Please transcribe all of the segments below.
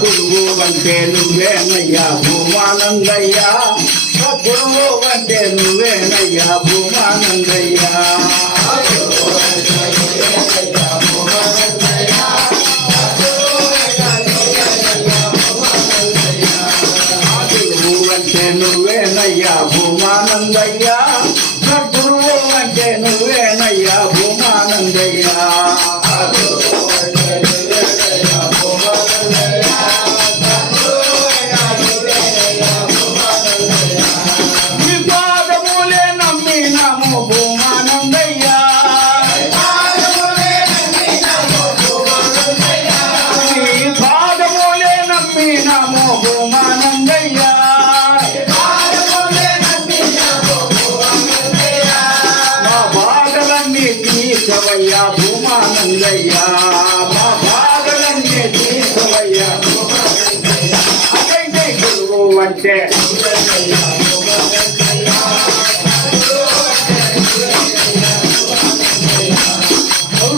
గురువు అంటే నువ్వేనయ్యా భూమానందయ్యా గురువు అంటే నువ్వేనయ్యా భూమానందయ్యా గురువు అంటే నువ్వేనయ్యా భూమానందయ్యా గురువు అంటే నువ్వేనయ్యా భూమానందయ్యా తీర్చవయ్యా భూమానందయ్యా మా బాధలన్నీ తీర్చవయ్యా అదైతే గురువు అంటే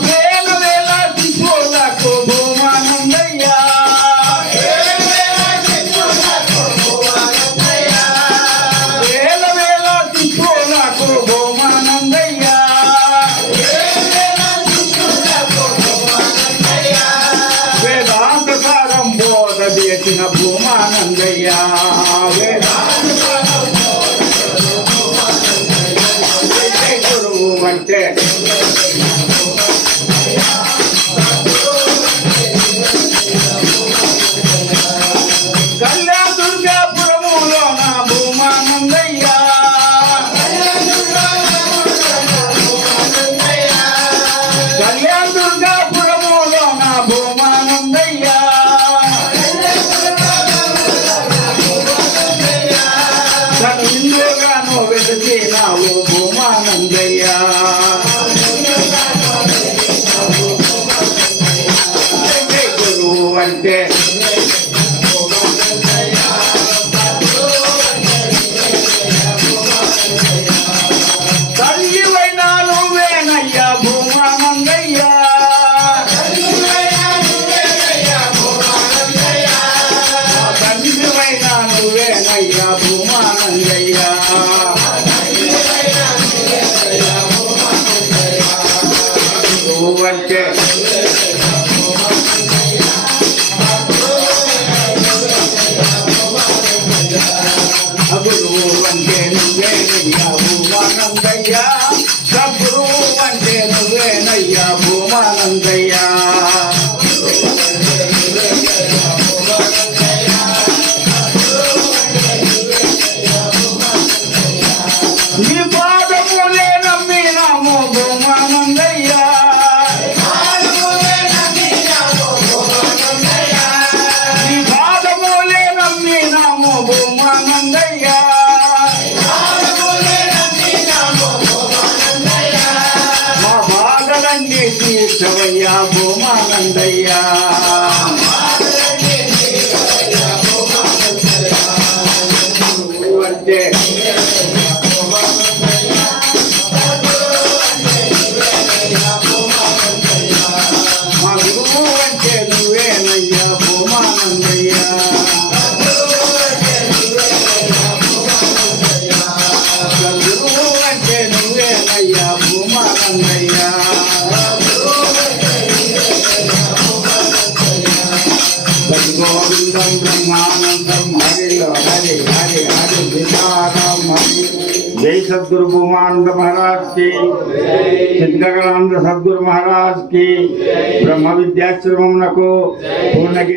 వేల వేల శిశువులకు భూమానందయ్యా వేల వేల శిశువులకు భూమానందయ్యా చేసిన భూమానందయ్యా గురువు అంటే కళ్యాణ దుర్గాపురములో నా భూమానందయ్యా కళ్యాణ దుర్గాపురములో నా భూమానందయ్యా ఇందుగాను వెతికినావు భూమానందయ్యా గురువు అంటే తల్లివైనా నువ్వేనయ్యా భూమానందయ్యా తండ్రివైనా నువ్వేనయ్యా భూమానందయ్యా గురువు అంటే గురువు అంటే నువ్వేనయ్యా భూమానందయ్యా గురువు అంటే నువ్వేనయ్యా భూమానందయ్యా నీ పాదములే నమ్మినాము భూమానందయ్యా నీ పాదములే నమ్మినాము భూమానందయ్యా మా బాధలన్నీ తీర్చవయ్యా భూమానందయ్యా అంటే మా గురువు అంటే నువ్వేనయ్యా భూమానందయ్యా గురువు అంటే నువ్వేనయ్యా భూమానందయ్యా గోవిందం బ్రహ్మానందం హరి హరి హరి హరి విధానం హరి జై సద్గురు భూమానంద महाराज की సిద్ధగణానంద సద్గురు महाराज की బ్రహ్మ విద్యాశ్రమమునకు పూర్ణగిరి